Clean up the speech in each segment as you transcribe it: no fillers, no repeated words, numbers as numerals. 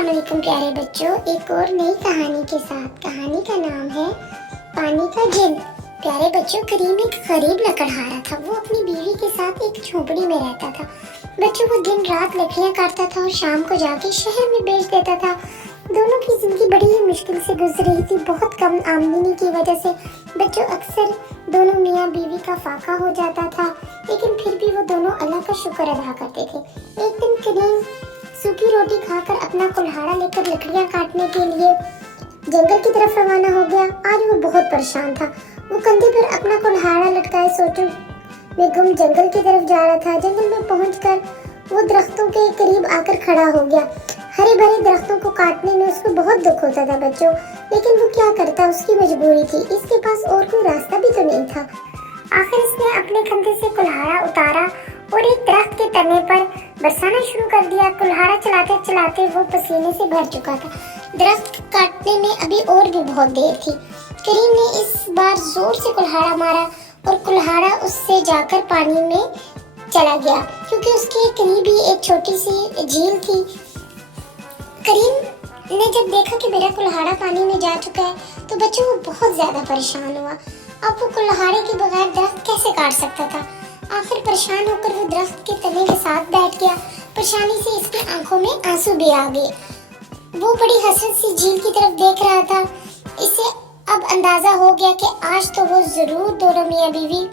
अस्सलाम वालेकुम प्यारे बच्चों, एक और नई कहानी के साथ। कहानी का नाम है पानी का जिन। प्यारे बच्चों, करीम एक गरीब लकड़हारा था। वो अपनी बीवी के साथ एक झोपड़ी में रहता था। बच्चों, वो दिन रात लकड़ियाँ काटता था और शाम को जाके शहर में बेच देता था। दोनों की जिंदगी बड़ी ही मुश्किल से गुजर रही थी, बहुत कम आमदनी की वजह से। बच्चों, अक्सर दोनों मियाँ बीवी का फाका हो जाता था, लेकिन फिर भी वो दोनों अल्लाह का शुक्र अदा करते थे। एक दिन करीम सूखी रोटी खाकर अपना कुल्हाड़ा लेकर लकड़ियाँ काटने के लिए जंगल की तरफ रवाना हो गया। आज वो बहुत परेशान था। वो कंधे पर अपना कुल्हाड़ा लटकाए सोचों में गुम जंगल की तरफ जा रहा था। जंगल में पहुंचकर वो दरख्तों के करीब आकर खड़ा हो गया। हरे भरे दरख्तों को काटने में उसको बहुत दुख होता था बच्चों, लेकिन वो क्या करता, उसकी मजबूरी थी। इसके पास और कोई रास्ता भी तो नहीं था। आखिर इसने अपने कंधे से कुल्हाड़ा उतारा और एक दरख्त के तने पर बरसाना शुरू कर दिया। कुल्हाड़ा चलाते चलाते वो पसीने से भर चुका था। दरख्त काटने में अभी और भी बहुत देर थी। करीम ने इस बार जोर से कुल्हाड़ा मारा और कुल्हाड़ा उससे जाकर पानी में चला गया, क्योंकि उसके करीब ही एक छोटी सी झील थी। करीम ने जब देखा कि मेरा कुल्हाड़ा पानी में जा चुका है, तो बच्चों वो बहुत ज्यादा परेशान हुआ। अब वो कुल्हाड़े के बगैर दरख्त कैसे काट सकता था। आखिर परेशान होकर वो दरख्त के तने के साथ बैठ गया। परेशानी से इसकी आंखों में आंसू भी आ गए। वो बड़ी हसरत से झील की तरफ देख रहा था। इसे अब अंदाजा हो गया कि आज तो वो जरूर दोनों मियाँ बीवी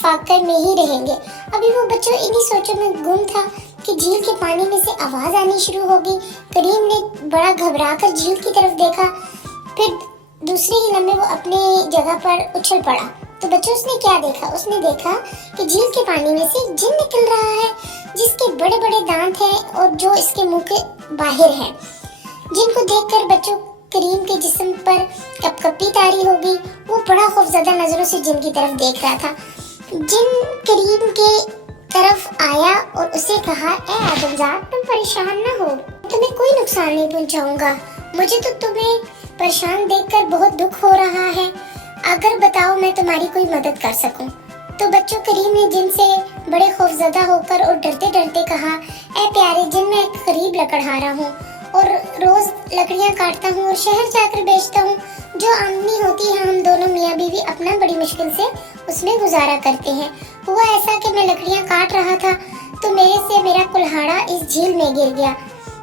फाके में ही रहेंगे। अभी वो बच्चों इन्हीं सोचों में गुम था कि झील के पानी में से आवाज आनी शुरू हो गई। करीम ने बड़ा घबराकर झील की तरफ देखा, फिर दूसरे ही लम्हे वो अपनी जगह पर उछल पड़ा। तो बच्चों, उसने क्या देखा? उसने देखा कि झील के पानी में से जिन निकल रहा है, जिसके बड़े बड़े दांत हैं और जो इसके मुंह के बाहर है। जिन को देखकर बच्चों करीम के जिस्म पर कपकपी तारी हो गई। वो बड़ा खौफजदा नजरों से जिन की तरफ देख रहा था। जिन करीम के तरफ आया और उसे कहा, ए आदमजाद, तुम परेशान न हो, तुम्हें कोई नुकसान नहीं पहुंचाऊंगा। मुझे तो तुम्हें परेशान देखकर बहुत दुख हो रहा है। अगर बताओ मैं तुम्हारी कोई मदद कर सकूं। तो बच्चों, करीम ने जिन से बड़े खौफजदा होकर और डरते डरते कहा, ए प्यारे जिन, मैं एक गरीब लकड़हारा हूँ और रोज लकड़ियाँ काटता हूँ और शहर जाकर बेचता हूँ। जो आमदनी होती है हम दोनों मियाँ बीवी अपना बड़ी मुश्किल से उसमें गुजारा करते हैं। हुआ ऐसा कि मैं लकड़ियाँ काट रहा था तो मेरे से मेरा कुल्हाड़ा इस झील में गिर गया।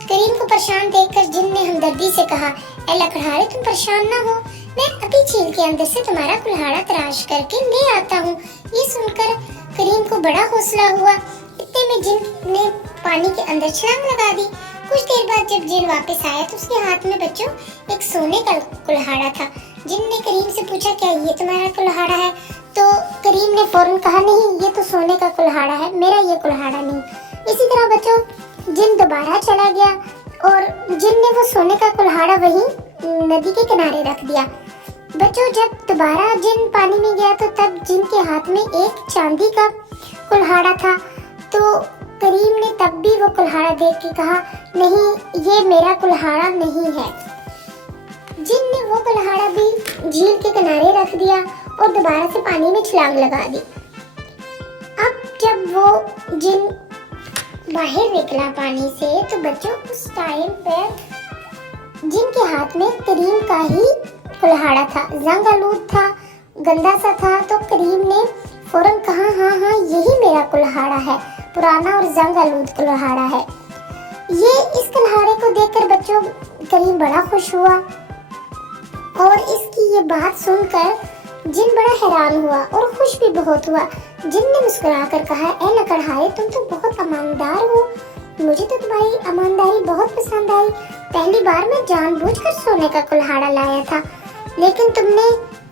करीम को परेशान देखकर जिन ने हमदर्दी से कहा, ए लकड़हारे, तुम परेशान ना हो, मैं अभी झील के अंदर से तुम्हारा कुल्हाड़ा तराश करके ले आता हूँ। ये सुनकर करीम को बड़ा हौसला हुआ। इतने में जिन ने पानी के अंदर छलांग लगा दी। कुछ देर बाद जब जिन वापस आया तो उसके हाथ में बच्चों एक सोने का कुल्हाड़ा था। जिन ने करीम से पूछा, क्या ये तुम्हारा कुल्हाड़ा है? तो करीम ने फौरन कहा, नहीं, ये तो सोने का कुल्हाड़ा है, मेरा ये कुल्हाड़ा नहीं। इसी तरह बच्चों जिन दोबारा चला गया और जिन ने वो सोने का कुल्हाड़ा वहीं नदी के किनारे रख दिया। बच्चों, जब दोबारा जिन पानी में गया तो तब जिन के हाथ में एक चांदी का कुल्हाड़ा था। तो करीम ने तब भी वो कुल्हाड़ा देख के कहा, नहीं, ये मेरा कुल्हाड़ा नहीं है। जिन ने वो कुल्हाड़ा भी झील के किनारे रख दिया और दोबारा से पानी में छलांग लगा दी। अब जब वो जिन बाहर निकला पानी से तो बच्चों उस टाइम पर जिन के हाथ में करीम का ही कुल्हाड़ा था। जंग आलूद था, गंदा सा था। तो करीम ने फौरन कहा, हाँ, यही मेरा कुल्हाड़ा है, पुराना और जंग आलूद कुल्हाड़ा है। ये इस कुल्हाड़े को देखकर बच्चों करीम बड़ा खुश हुआ और इसकी ये बात सुनकर जिन बड़ा हैरान हुआ और खुश भी बहुत हुआ। जिन ने मुस्कुराकर कहा, ए लकड़हारे, तुम तो बहुत ईमानदार हो, मुझे तो तुम्हारी ईमानदारी बहुत पसंद आई। पहली बार मैं जानबूझकर सोने का कुल्हाड़ा लाया था, लेकिन तुमने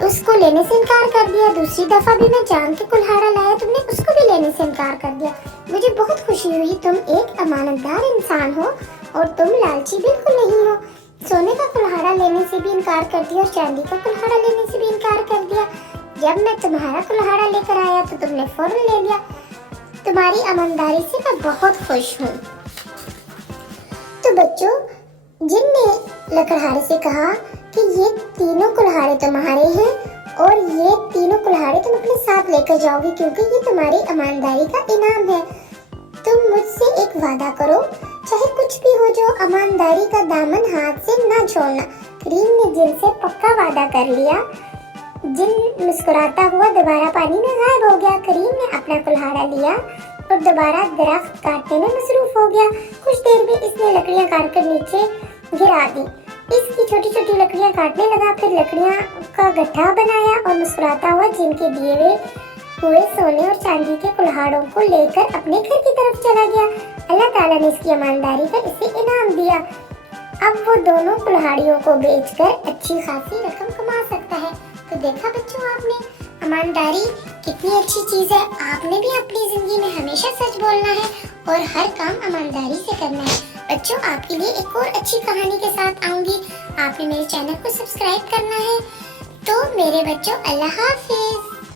उसको लेने से इनकार कर दिया। दूसरी दफा भी मैं जान के कुल्हाड़ा लाया, तुमने उसको भी लेने से इनकार कर दिया। मुझे बहुत खुशी हुई। तुम एक अमानतदार इंसान हो और तुम लालची बिल्कुल नहीं हो। सोने का कुल्हाड़ा लेने से भी इनकार कर दिया और चांदी का कुल्हाड़ा लेने से भी इनकार कर दिया। जब मैं तुम्हारा कुल्हाड़ा लेकर आया तो तुमने फौरन ले लिया। तुम्हारी ईमानदारी से मैं बहुत खुश हूँ। तो बच्चों, जिन ने लकड़हारे से कहा कि ये तीनों कुल्हाड़े तुम्हारे हैं और ये तीनों कुल्हाड़े तुम अपने साथ लेकर जाओगे, क्योंकि ये तुम्हारी ईमानदारी का इनाम है। तुम मुझसे एक वादा करो चाहे कुछ भी हो जो ईमानदारी का दामन हाथ से ना छोड़ना। करीम ने जिन से पक्का वादा कर लिया। जिन मुस्कुराता हुआ दोबारा पानी में गायब हो गया। करीम ने अपना कुल्हाड़ा लिया और दोबारा दरख्त काटने में मसरूफ हो गया। कुछ देर में इसने लकड़ियां काट कर नीचे गिरा दी। इसकी छोटी छोटी लकड़ियां काटने लगा, फिर लकड़ियां का गड्ढा बनाया और मुस्कुराता हुआ जिनके दिए हुए सोने और चांदी के कुल्हाड़ों को लेकर अपने घर की तरफ चला गया। अल्लाह ताला ने इसकी ईमानदारी का इसे इनाम दिया। अब वो दोनों कुल्हाड़ियों को बेचकर अच्छी खासी रकम कमा सकता है। तो देखा बच्चों आपने, ईमानदारी कितनी अच्छी चीज़ है। आपने भी अपनी ज़िंदगी में हमेशा सच बोलना है और हर काम ईमानदारी से करना है। बच्चों आपके लिए एक और अच्छी कहानी के साथ आऊँगी। आपने मेरे चैनल को सब्सक्राइब करना है। तो मेरे बच्चों अल्लाह हाफिज़।